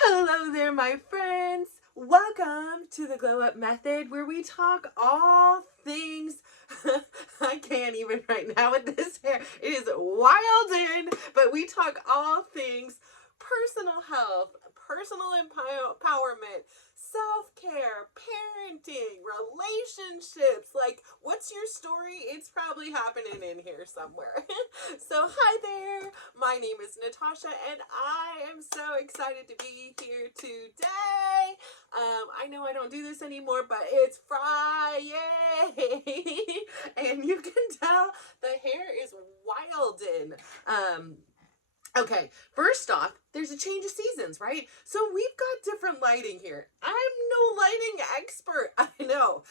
Hello there, my friends. Welcome to the Glow Up Method, where we talk all things. I can't even right now with this hair. It is wild in, but we talk all things personal health, personal empowerment, self-care, parenting, relationships. Like, what's your story? It's probably happening in here somewhere. So, hi there. My name is Natasha, and I am so excited to be here today. I know I don't do this anymore, but it's Friday, and you can tell the hair is wildin'. Okay, first off, there's a change of seasons, right? So we've got different lighting here. I'm no lighting expert. I know.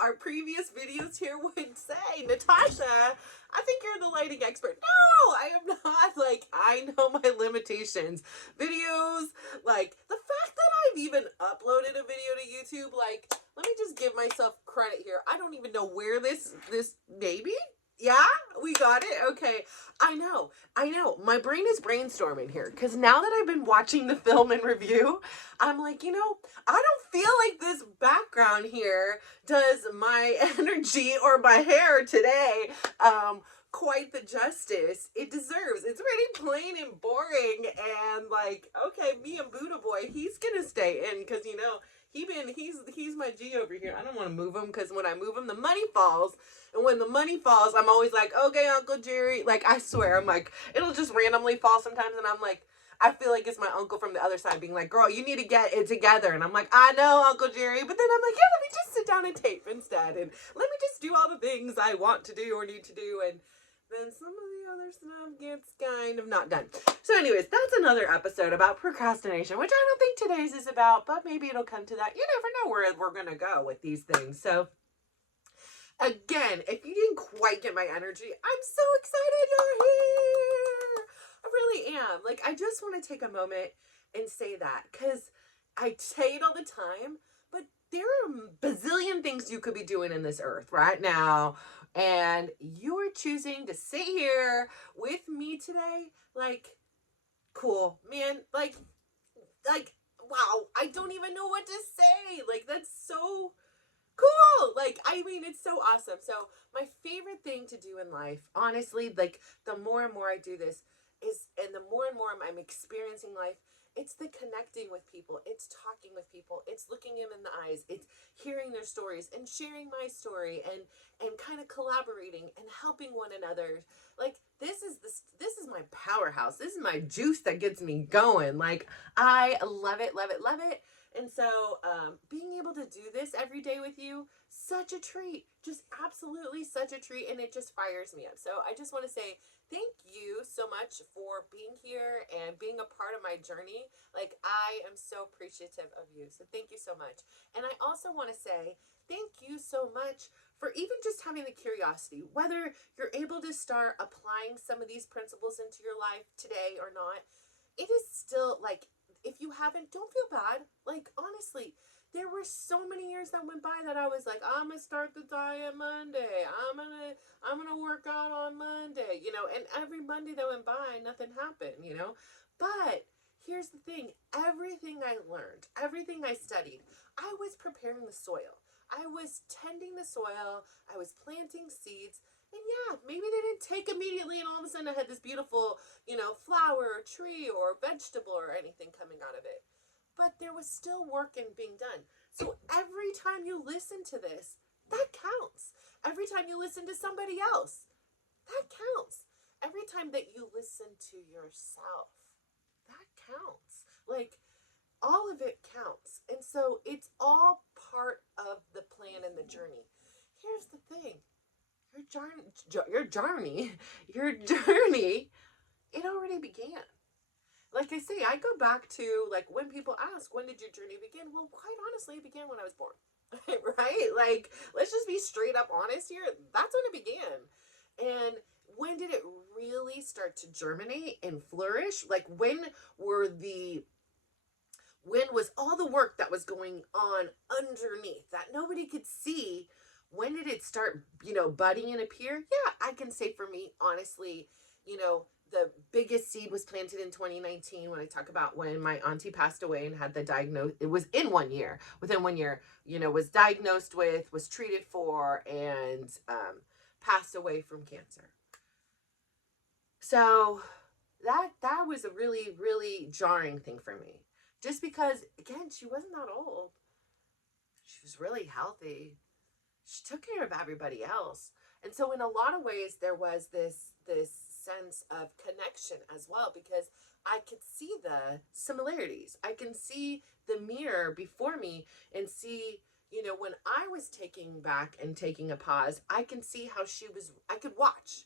Our previous videos here would say, Natasha, I think you're the lighting expert. No, I am not. Like, I know my limitations. Videos, like, the fact that I've even uploaded a video to YouTube, like, let me just give myself credit here. I don't even know where this maybe? Yeah, we got it. Okay. I know. My brain is brainstorming here because now that I've been watching the film and review, I'm like, I don't feel like this background here does my energy or my hair today quite the justice it deserves. It's pretty plain and boring, and like, okay, me and Buddha Boy, he's gonna stay in because he's my G over here. I don't want to move him because when I move him, the money falls. And when the money falls, I'm always like, okay, Uncle Jerry. Like, I swear, I'm like, it'll just randomly fall sometimes. And I'm like, I feel like it's my uncle from the other side being like, girl, you need to get it together. And I'm like, I know, Uncle Jerry. But then I'm like, yeah, let me just sit down and tape instead. And let me just do all the things I want to do or need to do. And then some of the other stuff gets kind of not done. So anyways, that's another episode about procrastination, which I don't think today's is about, but maybe it'll come to that. You never know where we're going to go with these things. So again, if you didn't quite get my energy, I'm so excited you're here. I really am. Like, I just want to take a moment and say that because I say it all the time, but there are a bazillion things you could be doing in this earth right now. And you are choosing to sit here with me today. Like, cool, man. Like, wow. I don't even know what to say. Like, that's so cool. Like, I mean, it's so awesome. So my favorite thing to do in life, honestly, like the more and more I do this and the more and more I'm experiencing life, it's the connecting with people. It's talking with people. It's looking them in the eyes. It's hearing their stories and sharing my story and kind of collaborating and helping one another. Like, this is my powerhouse. This is my juice that gets me going. Like, I love it, love it, love it. And so being able to do this every day with you, such a treat. Just absolutely such a treat. And it just fires me up. So I just want to say thank you so much for being here and being a part of my journey. Like, I am so appreciative of you. So thank you so much. And I also want to say thank you so much for even just having the curiosity, whether you're able to start applying some of these principles into your life today or not. It is still like, if you haven't, don't feel bad. Like, honestly, there were so many years that went by that I was like, I'm gonna start the diet Monday. I'm gonna work out on Monday, and every Monday that went by, nothing happened. But here's the thing, everything I learned, everything I studied, I was preparing the soil. I was tending the soil, I was planting seeds, and yeah, maybe they didn't take immediately, and all of a sudden I had this beautiful, flower or tree or vegetable or anything coming out of it. But there was still work and being done. So every time you listen to this, that counts. Every time you listen to somebody else, that counts. Every time that you listen to yourself, that counts. Like, all of it counts. And so it's all part of the plan and the journey. Here's the thing. Your journey, it already began. Like I say, I go back to, like, when people ask, when did your journey begin? Well, quite honestly, it began when I was born. Right? Like, let's just be straight up honest here. That's when it began. And when did it really start to germinate and flourish? Like, when was all the work that was going on underneath that nobody could see? When did it start, budding and appear? Yeah, I can say for me, honestly, the biggest seed was planted in 2019 when I talk about when my auntie passed away and had the diagnose. It was in 1 year, within 1 year, was diagnosed with, was treated for, and passed away from cancer. So that was a really, really jarring thing for me. Just because, again, she wasn't that old. She was really healthy. She took care of everybody else. And so in a lot of ways, there was this sense of connection as well, because I could see the similarities. I can see the mirror before me and see, when I was taking back and taking a pause, I can see how I could watch.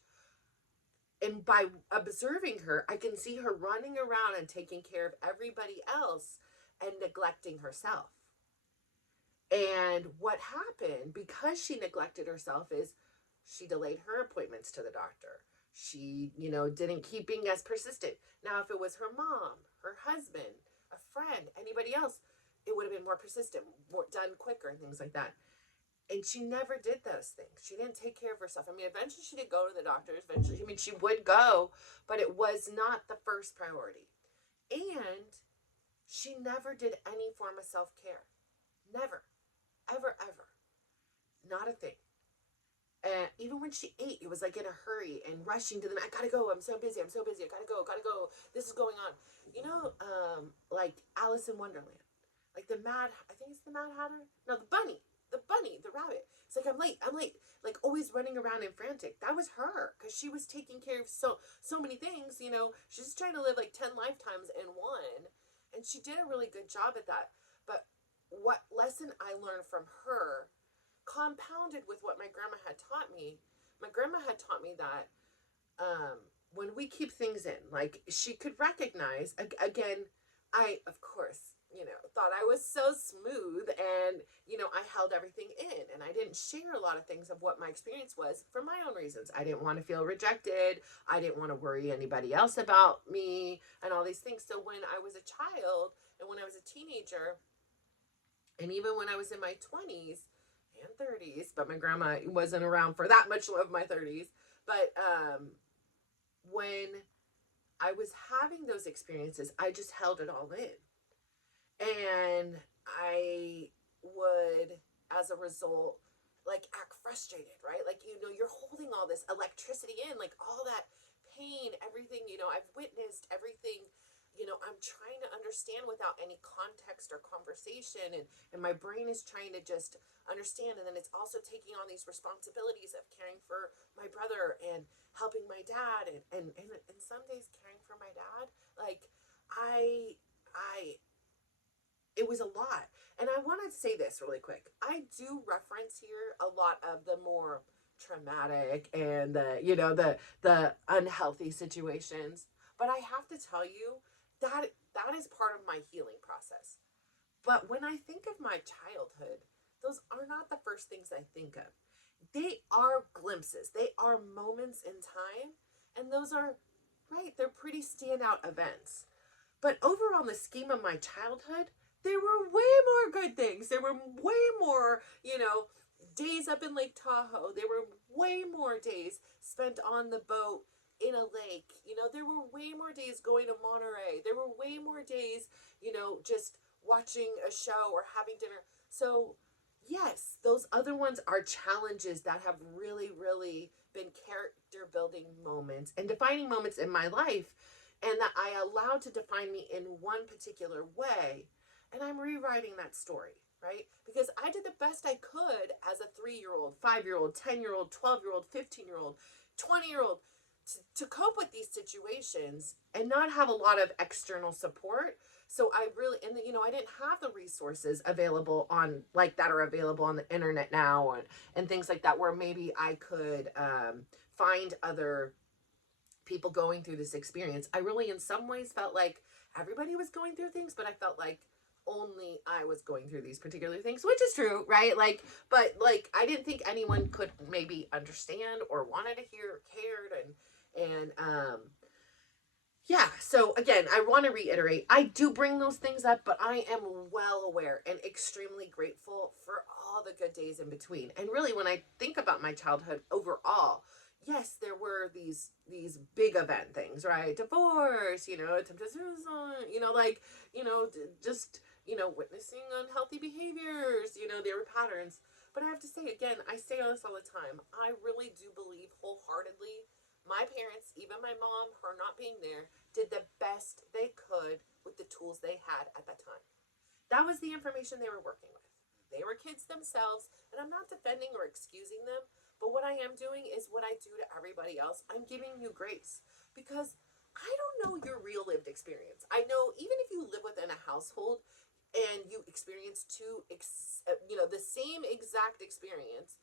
And by observing her, I can see her running around and taking care of everybody else and neglecting herself. And what happened, because she neglected herself, is she delayed her appointments to the doctor. She, didn't keep being as persistent. Now, if it was her mom, her husband, a friend, anybody else, it would have been more persistent, more done quicker, and things like that. And she never did those things. She didn't take care of herself. I mean, eventually she did go to the doctors. Eventually, she would go, but it was not the first priority. And she never did any form of self-care. Never. Ever, ever. Not a thing. And even when she ate, it was like in a hurry and rushing to I gotta go, I'm so busy, I gotta go, this is going on. Like Alice in Wonderland. Like I think it's the Mad Hatter? No, the bunny, the rabbit. It's like, I'm late. Like always running around and frantic. That was her, because she was taking care of so many things, She's just trying to live like 10 lifetimes in one. And she did a really good job at that. But what lesson I learned from her, compounded with what my grandma had taught me. My grandma had taught me that when we keep things in, like she could recognize, again, I, of course, thought I was so smooth and, I held everything in and I didn't share a lot of things of what my experience was for my own reasons. I didn't want to feel rejected. I didn't want to worry anybody else about me and all these things. So when I was a child and when I was a teenager, and even when I was in my 20s and 30s, but my grandma wasn't around for that much of my 30s, but when I was having those experiences, I just held it all in. And I would, as a result, like act frustrated, right? Like, you're holding all this electricity in, like all that pain, everything, I've witnessed everything, I'm trying to understand without any context or conversation. And my brain is trying to just understand. And then it's also taking on these responsibilities of caring for my brother and helping my dad. And some days caring for my dad, like it was a lot. And I want to say this really quick. I do reference here a lot of the more traumatic and the unhealthy situations. But I have to tell you that is part of my healing process. But when I think of my childhood, those are not the first things I think of. They are glimpses. They are moments in time. And those are, right, they're pretty standout events. But overall, in the scheme of my childhood, there were way more good things. There were way more, days up in Lake Tahoe. There were way more days spent on the boat in a lake. There were way more days going to Monterey. There were way more days, just watching a show or having dinner. So, yes, those other ones are challenges that have really, really been character building moments and defining moments in my life, and that I allowed to define me in one particular way. And I'm rewriting that story, right? Because I did the best I could as a 3-year-old, 5-year-old, 10-year-old, 12-year-old, 15-year-old, 20-year-old to cope with these situations and not have a lot of external support. So I really, and I didn't have the resources available on, like, that are available on the internet now and things like that, where maybe I could find other people going through this experience. I really, in some ways, felt like everybody was going through things, but I felt like only I was going through these particular things, which is true, right? But I didn't think anyone could maybe understand or wanted to hear, cared, and yeah. So again, I want to reiterate, I do bring those things up, but I am well aware and extremely grateful for all the good days in between. And really, when I think about my childhood overall, yes, there were these big event things, right? Divorce, attempted suicide, just witnessing unhealthy behaviors. There were patterns. But I have to say again, I say this all the time. I really do believe wholeheartedly. My parents, even my mom, her not being there, did the best they could with the tools they had at that time. That was the information they were working with. They were kids themselves, and I'm not defending or excusing them, but what I am doing is what I do to everybody else. I'm giving you grace because I don't know your real lived experience. I know even if you live within a household and you experience the same exact experience,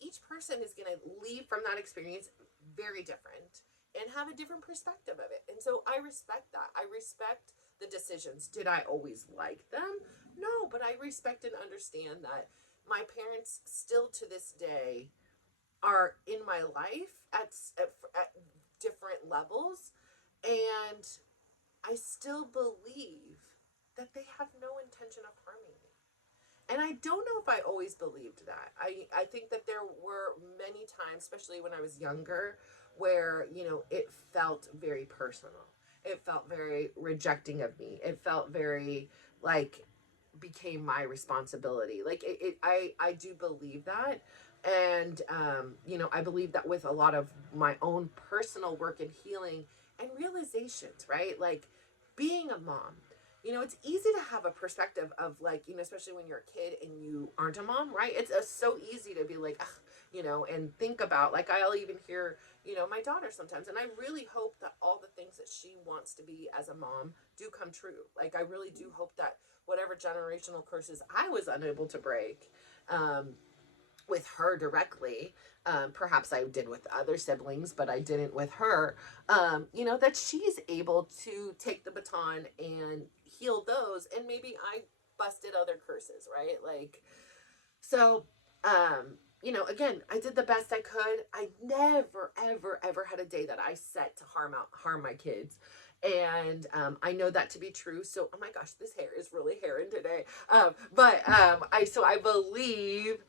each person is going to leave from that experience very different and have a different perspective of it. And so I respect that. I respect the decisions. Did I always like them? No, but I respect and understand that my parents still to this day are in my life at different levels. And I still believe that they have no intention of harming me. And I don't know if I always believed that. I think that there were many times, especially when I was younger, where, it felt very personal. It felt very rejecting of me. It felt very like became my responsibility. Like I do believe that. And, I believe that with a lot of my own personal work and healing and realizations, right? Like being a mom, it's easy to have a perspective of like, especially when you're a kid and you aren't a mom, right? It's so easy to be like, ugh, and think about, like, I'll even hear, my daughter sometimes. And I really hope that all the things that she wants to be as a mom do come true. Like, I really do hope that whatever generational curses I was unable to break, with her directly, perhaps I did with other siblings, but I didn't with her, that she's able to take the baton and heal those, and maybe I busted other curses, right? Like, so, again, I did the best I could. I never, ever, ever had a day that I set to harm my kids. And I know that to be true. So, oh my gosh, this hair is really hairing today. I believe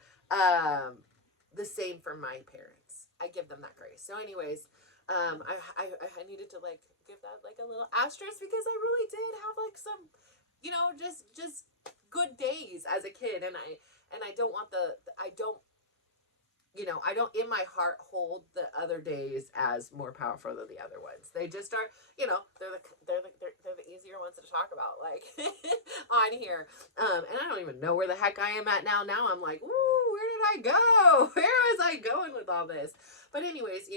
the same for my parents. I give them that grace. So, anyways, I needed to like give that like a little asterisk because I really did have like some, just good days as a kid, and I don't want I don't in my heart hold the other days as more powerful than the other ones. They just are, they're the easier ones to talk about, like on here. And I don't even know where the heck I am at now. Now I'm like, woo, where did I go? Where was I going with all this? But anyways,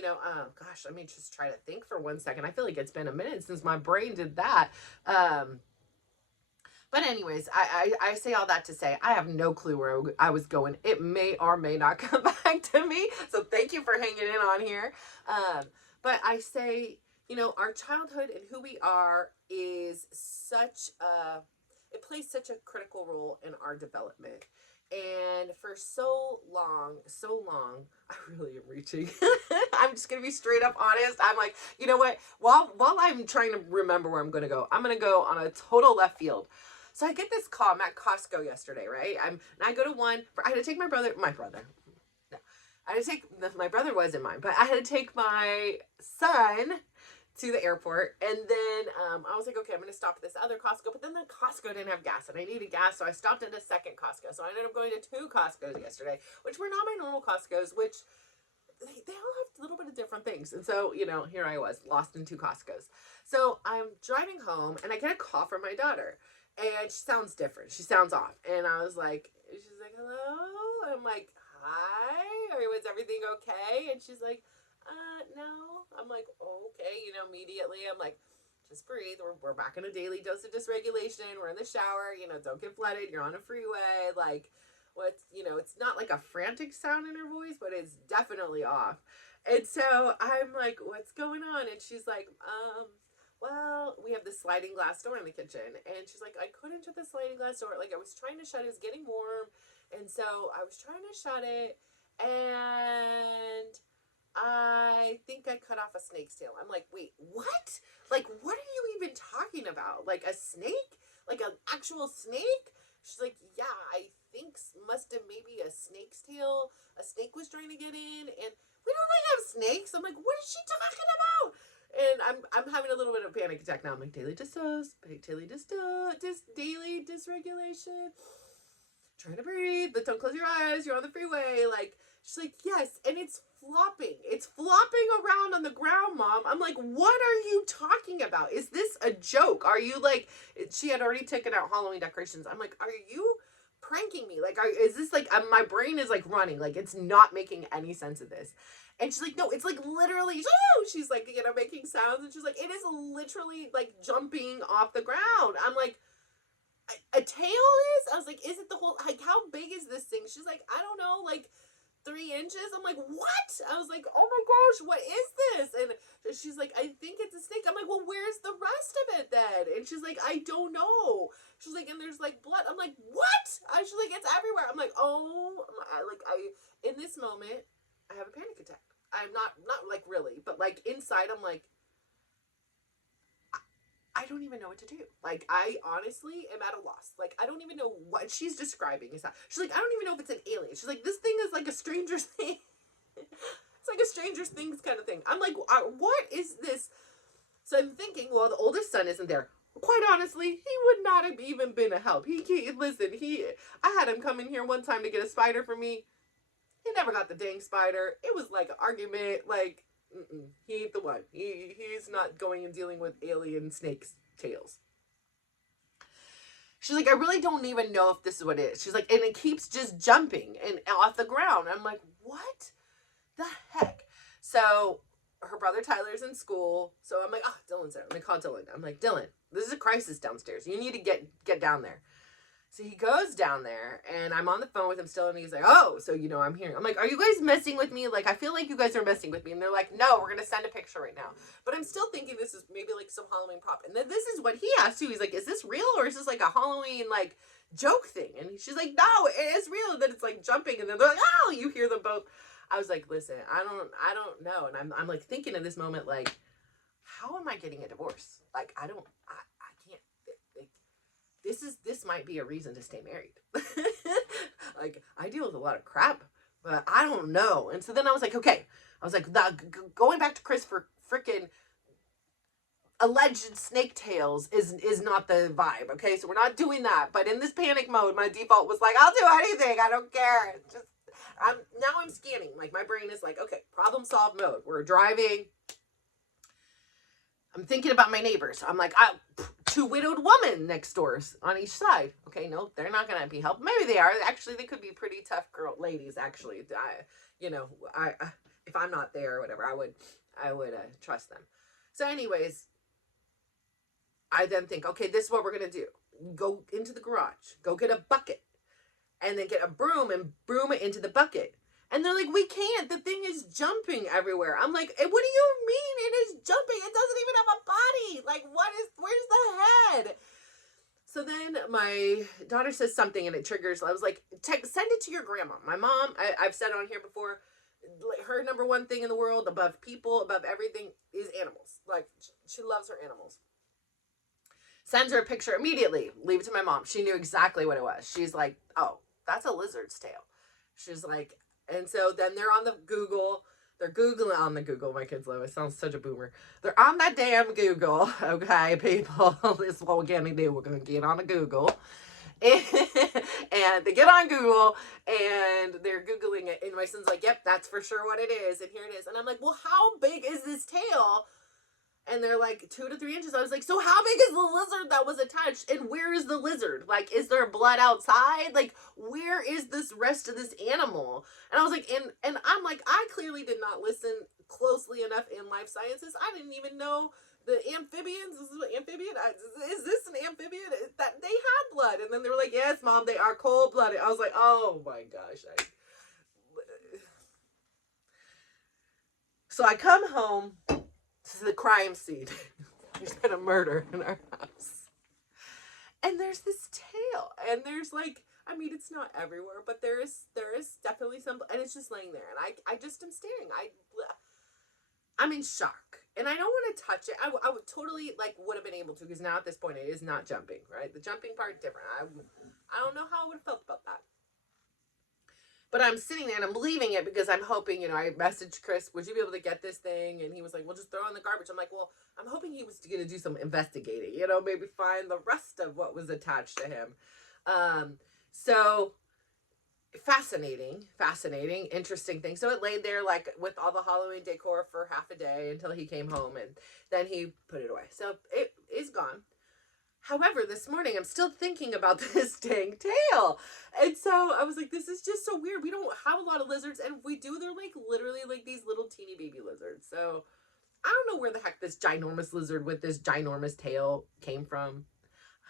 gosh, let me just try to think for 1 second. I feel like it's been a minute since my brain did that. But anyways, I say all that to say I have no clue where I was going. It may or may not come back to me. So thank you for hanging in on here. But I say, our childhood and who we are is it plays such a critical role in our development. And for so long, I really am reaching. I'm just going to be straight up honest. I'm like, you know what? While I'm trying to remember where I'm going to go, I'm going to go on a total left field. So I get this call. I'm at Costco yesterday, right? And I go to one. I had to take my brother. No, I had to take my brother wasn't mine, but I had to take my son to the airport, and then I was like, okay, I'm gonna stop at this other Costco, but then the Costco didn't have gas, and I needed gas, so I stopped at a second Costco. So I ended up going to 2 Costcos yesterday, which were not my normal Costcos, which they all have a little bit of different things. And so, here I was, lost in 2 Costcos. So I'm driving home, and I get a call from my daughter, and she sounds different. She sounds off. And I was like, she's like, hello? I'm like, hi, or was everything okay? And she's like, no. I'm like, okay, immediately I'm like, just breathe. We're back in a daily dose of dysregulation. We're in the shower, don't get flooded. You're on a freeway. Like, it's not like a frantic sound in her voice, but it's definitely off. And so I'm like, what's going on? And she's like, well, we have this sliding glass door in the kitchen. And she's like, I couldn't shut the sliding glass door. Like, I was trying to shut it. It was getting warm. And so I was trying to shut it. And I think I cut off a snake's tail. I'm like, wait, what? Like, what are you even talking about? Like a snake? Like an actual snake? She's like, yeah, I think must have maybe a snake's tail. A snake was trying to get in. And we don't like have snakes. I'm like, what is she talking about? And I'm having a little bit of a panic attack now. I'm like, daily daily dysregulation. Trying to breathe, but don't close your eyes. You're on the freeway. Like, she's like, yes, and it's flopping. It's flopping around on the ground, Mom. I'm like, what are you talking about? Is this a joke? Are you like, she had already taken out Halloween decorations. I'm like, are you pranking me? Like, is this like, my brain is like running. Like, it's not making any sense of this. And she's like, no, it's like literally, she's like, making sounds. And she's like, it is literally like jumping off the ground. I'm like, a tail is? I was like, is it the whole, like, how big is this thing? She's like, I don't know, like 3 inches. I'm like, what? I was like, oh my gosh, what is this? And she's like, I think it's a snake. I'm like, well, where's the rest of it then? And she's like, I don't know. She's like, and there's like blood. I'm like, what? She's like, it's everywhere. I'm like, oh, in this moment, I have a panic attack. I'm not like really, but like inside, I'm like, I don't even know what to do. Like, I honestly am at a loss. Like, I don't even know what she's describing. She's like, I don't even know if it's an alien. She's like, this thing is like a Stranger Thing. It's like a Stranger Things kind of thing. I'm like, what is this? So I'm thinking, well, the oldest son isn't there. Quite honestly, he would not have even been a help. I had him come in here one time to get a spider for me. He never got the dang spider. It was like an argument, like, he ain't the one. He's not going and dealing with alien snakes' tails. She's like, I really don't even know if this is what it is. She's like, and it keeps just jumping and off the ground. I'm like, what the heck? So her brother Tyler's in school. So I'm like, Dylan's there. Let me call Dylan. I'm like, Dylan, this is a crisis downstairs. You need to get down there. So he goes down there, and I'm on the phone with him still, and he's like, oh, so, I'm hearing. I'm like, are you guys messing with me? Like, I feel like you guys are messing with me. And they're like, no, we're going to send a picture right now. But I'm still thinking this is maybe, like, some Halloween prop. And then this is what he asked, too. He's like, is this real, or is this, like, a Halloween, like, joke thing? And she's like, no, it is real. And then it's, like, jumping, and then they're like, oh, you hear them both. I was like, listen, I don't know. And I'm like, thinking in this moment, like, how am I getting a divorce? Like, I can't. This might be a reason to stay married. Like, I deal with a lot of crap, but I don't know. And so then I was like, okay. I was like, going back to Chris for freaking alleged snake tails is not the vibe. Okay, so we're not doing that. But in this panic mode, my default was like, I'll do anything. I don't care. I'm scanning. Like, my brain is like, okay, problem solved mode. We're driving. I'm thinking about my neighbors. I'm like, 2 widowed women next doors on each side. Okay, no, they're not going to be helped. Maybe they are. Actually, they could be pretty tough ladies, actually. If I'm not there or whatever, I would trust them. So anyways, I then think, okay, this is what we're going to do. Go into the garage. Go get a bucket. And then get a broom and broom it into the bucket. And they're like, we can't. The thing is jumping everywhere. I'm like, what do you mean it is jumping? It doesn't even have a body. Like, where's the head? So then my daughter says something and it triggers. I was like, send it to your grandma. My mom, I've said it on here before, her number one thing in the world, above people, above everything, is animals. Like, she loves her animals. Sends her a picture immediately. Leave it to my mom. She knew exactly what it was. She's like, oh, that's a lizard's tail. She's like, and so then they're on the Google. They're Googling on the Google. My kids love it. Sounds such a boomer. They're on that damn Google. Okay, people. This is what we're going to do. We're going to get on the Google. And they get on Google and they're Googling it. And my son's like, yep, that's for sure what it is. And here it is. And I'm like, well, how big is this tail? And they're like 2 to 3 inches. I was like, so how big is the lizard that was attached? And where is the lizard? Like, is there blood outside? Like, where is this rest of this animal? And I was like, and I'm like, I clearly did not listen closely enough in life sciences. I didn't even know the amphibians. This is what amphibian? Is this an amphibian? That they had blood. And then they were like, yes, Mom, they are cold-blooded. I was like, oh my gosh. So I come home. This is the crime scene. There's been a murder in our house. And there's this tail. And there's like, I mean, it's not everywhere, but there is definitely some, and it's just laying there. And I just am staring. I'm in shock. And I don't want to touch it. I would totally, like, would have been able to, because now at this point it is not jumping, right? The jumping part, different. I don't know how I would have felt about that. But I'm sitting there and I'm leaving it because I'm hoping, I messaged Chris, would you be able to get this thing? And he was like, well, just throw it in the garbage. I'm like, well, I'm hoping he was going to do some investigating, maybe find the rest of what was attached to him. So fascinating, interesting thing. So it laid there like with all the Halloween decor for half a day until he came home, and then he put it away. So it is gone. However, this morning I'm still thinking about this dang tail. And so I was like, this is just so weird. We don't have a lot of lizards, and if we do, they're like literally like these little teeny baby lizards. So I don't know where the heck this ginormous lizard with this ginormous tail came from.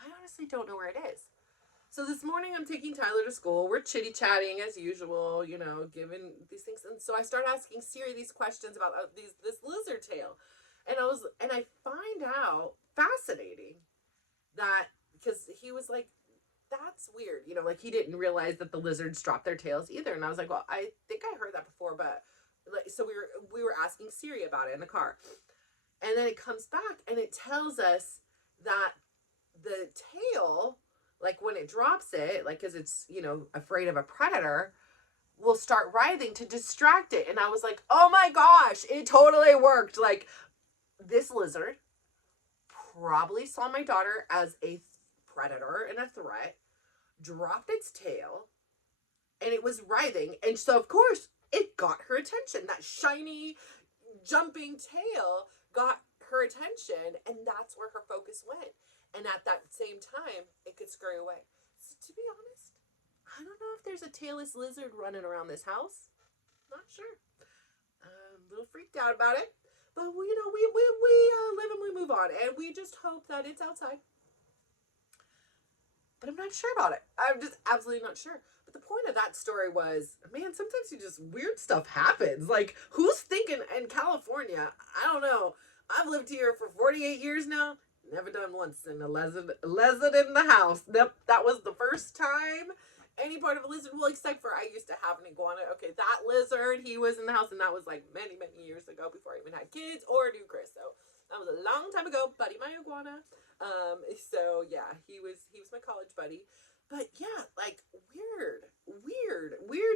I honestly don't know where it is. So this morning I'm taking Tyler to school. We're chitty-chatting as usual, giving these things. And so I start asking Siri these questions about this lizard tail. And I find out fascinating that, because he was like, that's weird. Like he didn't realize that the lizards drop their tails either. And I was like, well, I think I heard that before, but like, so we were asking Siri about it in the car. And then it comes back and it tells us that the tail, like when it drops it, like because it's, afraid of a predator, will start writhing to distract it. And I was like, oh my gosh, it totally worked. Like this lizard probably saw my daughter as a predator and a threat, dropped its tail, and it was writhing. And so, of course, it got her attention. That shiny, jumping tail got her attention, and that's where her focus went. And at that same time, it could scurry away. So, to be honest, I don't know if there's a tailless lizard running around this house. Not sure. I'm a little freaked out about it. But, we live and we move on. And we just hope that it's outside. But I'm not sure about it. I'm just absolutely not sure. But the point of that story was, man, sometimes weird stuff happens. Like, who's thinking in California? I don't know. I've lived here for 48 years now. Never done once in a lizard in the house. Nope, that was the first time any part of a lizard. Well, except for I used to have an iguana. Okay, that lizard, he was in the house, and that was like many, many years ago before I even had kids or knew Chris. So that was a long time ago. Buddy, my iguana. So yeah, he was my college buddy. But yeah, like weird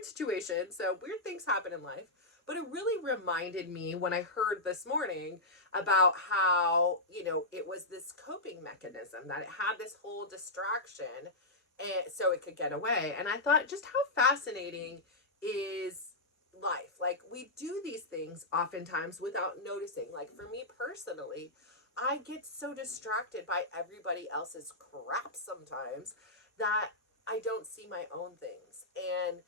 situation. So weird things happen in life. But it really reminded me when I heard this morning about how, it was this coping mechanism, that it had this whole distraction and so it could get away. And I thought, just how fascinating is life? Like, we do these things oftentimes without noticing. Like, for me personally, I get so distracted by everybody else's crap sometimes that I don't see my own things. And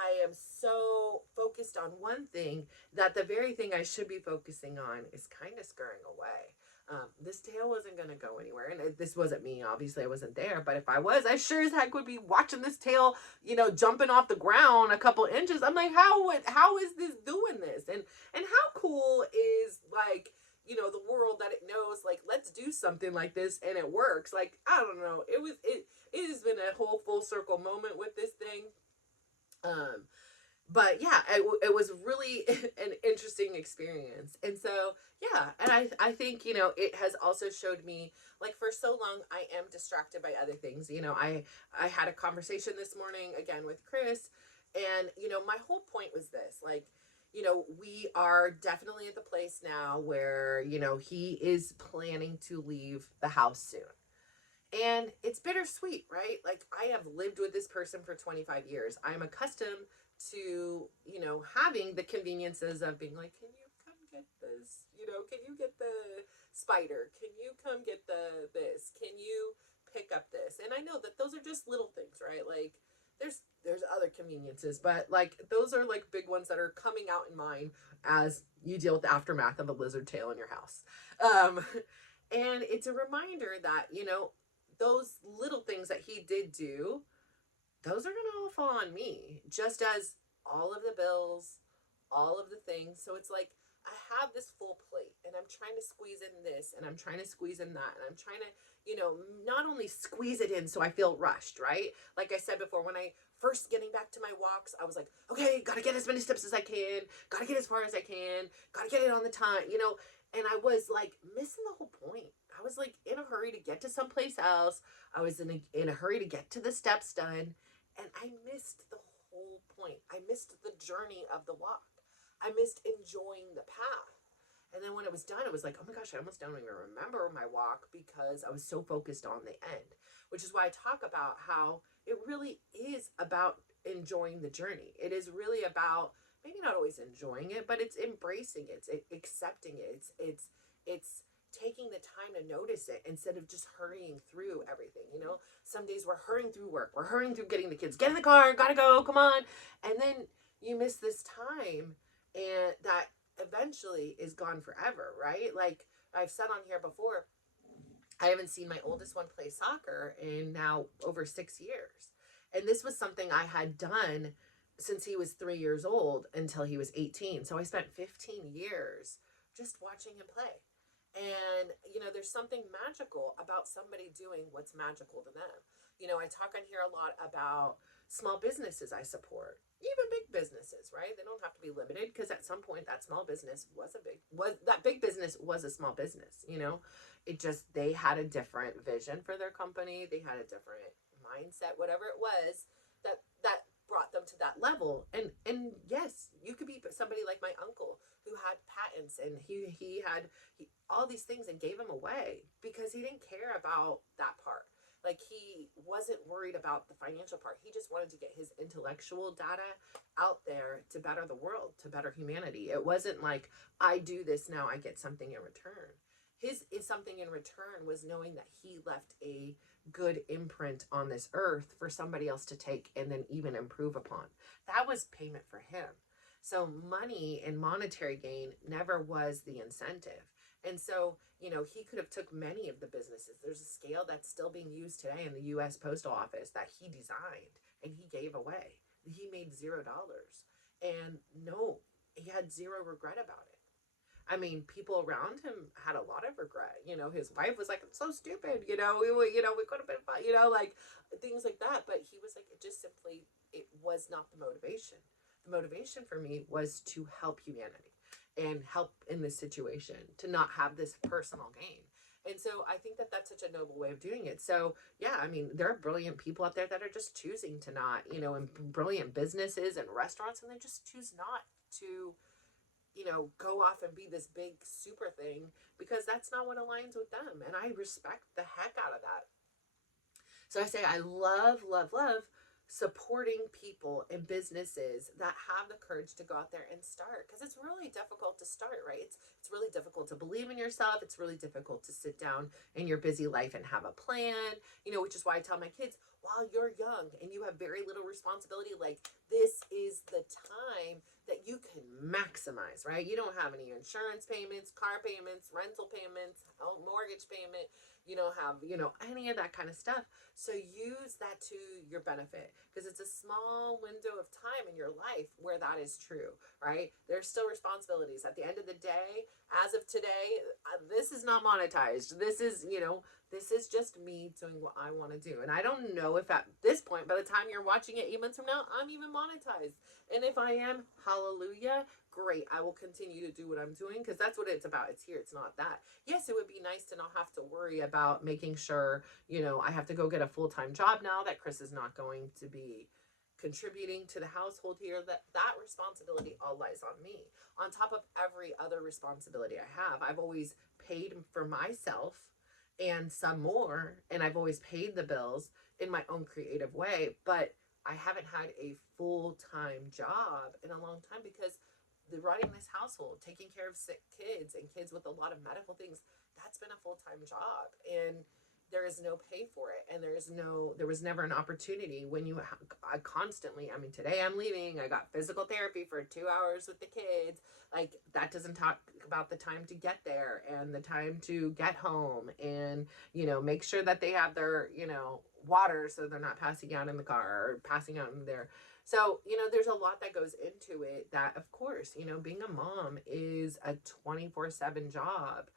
I am so focused on one thing that the very thing I should be focusing on is kind of scurrying away. This tail wasn't going to go anywhere. And this wasn't me. Obviously, I wasn't there. But if I was, I sure as heck would be watching this tail, jumping off the ground a couple inches. I'm like, how is this doing this? And how cool is, like, the world that it knows, like, let's do something like this and it works. Like, I don't know. It has been a whole full circle moment with this thing. But yeah, it was really an interesting experience. And so, yeah, and I think, it has also showed me, like, for so long, I am distracted by other things. I had a conversation this morning, again, with Chris, and, my whole point was this, like, we are definitely at the place now where, he is planning to leave the house soon. And it's bittersweet, right? Like, I have lived with this person for 25 years. I'm accustomed to, having the conveniences of being like, can you come get this? Can you get the spider? Can you come get this? Can you pick up this? And I know that those are just little things, right? Like, there's other conveniences, but like those are like big ones that are coming out in mind as you deal with the aftermath of a lizard tail in your house. And it's a reminder that, those little things that he did do, those are going to all fall on me, just as all of the bills, all of the things. So it's like, I have this full plate and I'm trying to squeeze in this and I'm trying to squeeze in that. And I'm trying to, not only squeeze it in so I feel rushed, right? Like I said before, when I first getting back to my walks, I was like, okay, got to get as many steps as I can. Got to get as far as I can. Got to get it on the time, and I was like missing the whole point. I was like in a hurry to get to someplace else. I was in a hurry to get to the steps done. And I missed the whole point. I missed the journey of the walk. I missed enjoying the path. And then when it was done, it was like, oh my gosh, I almost don't even remember my walk because I was so focused on the end, which is why I talk about how it really is about enjoying the journey. It is really about maybe not always enjoying it, but it's embracing it, it's accepting it, it's taking the time to notice it instead of just hurrying through everything. You know, some days we're hurrying through work, we're hurrying through getting the kids, get in the car, gotta go, come on, and then you miss this time, and that eventually is gone forever, right? Like I've said on here before, I haven't seen my oldest one play soccer in now over 6 years. And this was something I had done since he was 3 years old until he was 18. So I spent 15 years just watching him play. And, you know, there's something magical about somebody doing what's magical to them. You know, I talk on here a lot about small businesses I support, even big businesses, right? They don't have to be limited because at some point that small business that big business was a small business, you know? It just, they had a different vision for their company. They had a different mindset, whatever it was that brought them to that level. And yes, you could be somebody like my uncle who had patents and he had all these things and gave them away because he didn't care about that part. Like he wasn't worried about the financial part. He just wanted to get his intellectual data out there to better the world, to better humanity. It wasn't like, I do this now, I get something in return. His is something in return was knowing that he left a good imprint on this earth for somebody else to take and then even improve upon. That was payment for him. So money and monetary gain never was the incentive. And so, you know, he could have took many of the businesses. There's a scale that's still being used today in the US Postal Office that he designed and he gave away. He made $0. And no, he had zero regret about it. I mean, people around him had a lot of regret. You know, his wife was like, "It's so stupid." We could have been fine. You know, like things like that. But he was like, it just simply, it was not the motivation. The motivation for me was to help humanity and help in this situation, to not have this personal gain. And so I think that that's such a noble way of doing it. So yeah, I mean, there are brilliant people out there that are just choosing to not, you know, and brilliant businesses and restaurants, and they just choose not to, you know, go off and be this big super thing because that's not what aligns with them. And I respect the heck out of that. So I say I love, love, love supporting people and businesses that have the courage to go out there and start, because it's really difficult to start, right? It's really difficult to believe in yourself. It's really difficult to sit down in your busy life and have a plan, you know, which is why I tell my kids, while you're young and you have very little responsibility, like this is the time that you can maximize, right? You don't have any insurance payments, car payments, rental payments, mortgage payment, you don't have, you know, any of that kind of stuff. So use that to your benefit, because it's a small window of time in your life where that is true, right? There's still responsibilities. At the end of the day, as of today, this is not monetized. This is, you know, this is just me doing what I want to do. And I don't know if at this point, by the time you're watching it 8 months from now, I'm even monetized. And if I am, hallelujah, great. I will continue to do what I'm doing because that's what it's about. It's here. It's not that. Yes, it would be nice to not have to worry about making sure, you know, I have to go get a full-time job now that Chris is not going to be contributing to the household here. That responsibility all lies on me. On top of every other responsibility I have, I've always paid for myself and some more, and I've always paid the bills in my own creative way, but I haven't had a full-time job in a long time because the running this household, taking care of sick kids and kids with a lot of medical things, that's been a full-time job, and there is no pay for it, and there was never an opportunity when you I constantly, I mean, today I'm leaving, I got physical therapy for 2 hours with the kids, like that doesn't talk about the time to get there and the time to get home and, you know, make sure that they have their, you know, water so they're not passing out in the car or passing out in there. So, you know, there's a lot that goes into it that, of course, you know, being a mom is a 24/7 job.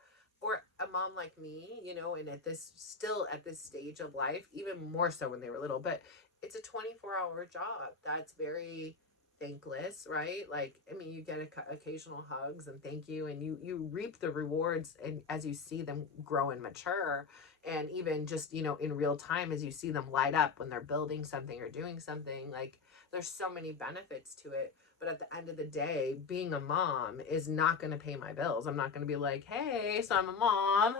Or a mom like me, you know, and at this stage of life, even more so when they were little, but it's a 24-hour job. That's very thankless, right? Like, I mean, you get occasional hugs and thank you, and you reap the rewards, and as you see them grow and mature, and even just, you know, in real time as you see them light up when they're building something or doing something, like there's so many benefits to it. But at the end of the day, being a mom is not going to pay my bills. I'm not going to be like, hey, so I'm a mom.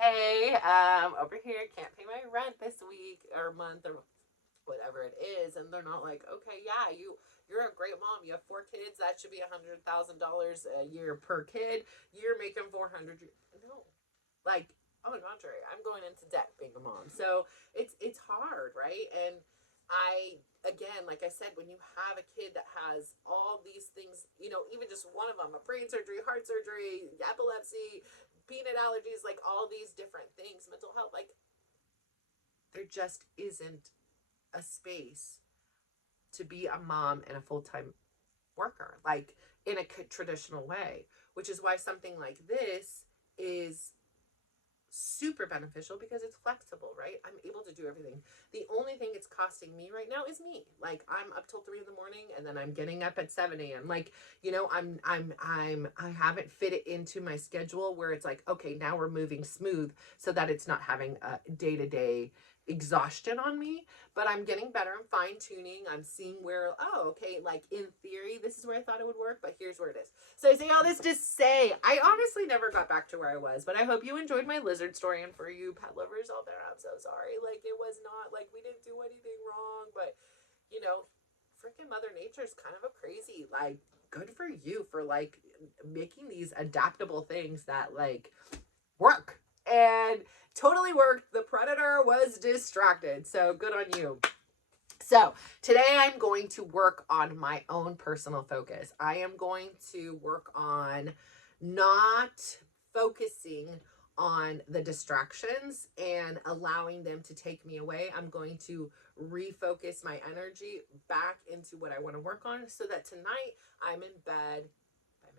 Hey, over here, can't pay my rent this week or month or whatever it is. And they're not like, okay, yeah, you're a great mom. You have 4 kids. That should be $100,000 a year per kid. You're making 400. No, like, on the contrary, I'm going into debt being a mom. So it's hard, right? And again, like I said, when you have a kid that has all these things, even just one of them, a brain surgery, heart surgery, epilepsy, peanut allergies, like all these different things, mental health, like there just isn't a space to be a mom and a full-time worker, like in a traditional way, which is why something like this is super beneficial because it's flexible, right? I'm able to do everything. The only thing it's costing me right now is me. Like I'm up till 3 in the morning and then I'm getting up at 7 a.m. Like, I haven't fit it into my schedule where it's like, okay, now we're moving smooth so that it's not having a day-to-day exhaustion on me, but I'm getting better. I'm fine tuning. I'm seeing where, okay, like in theory, this is where I thought it would work, but here's where it is. So I say all this to say, I honestly never got back to where I was, but I hope you enjoyed my lizard story. And for you pet lovers out there, I'm so sorry. Like it was not like we didn't do anything wrong, but freaking Mother Nature's kind of a crazy, like, good for you for like making these adaptable things that like work. And totally worked. The predator was distracted. So good on you. So today I'm going to work on my own personal focus. I am going to work on not focusing on the distractions and allowing them to take me away. I'm going to refocus my energy back into what I want to work on so that tonight I'm in bed by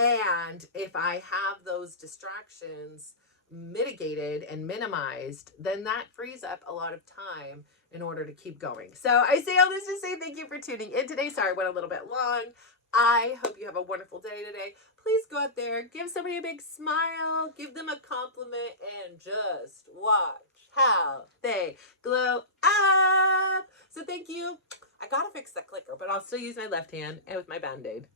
midnight. And if I have those distractions mitigated and minimized, then that frees up a lot of time in order to keep going. So I say all this to say thank you for tuning in today. Sorry, I went a little bit long. I hope you have a wonderful day today. Please go out there, give somebody a big smile, give them a compliment, and just watch how they glow up. So thank you. I gotta fix that clicker, but I'll still use my left hand and with my Band-Aid.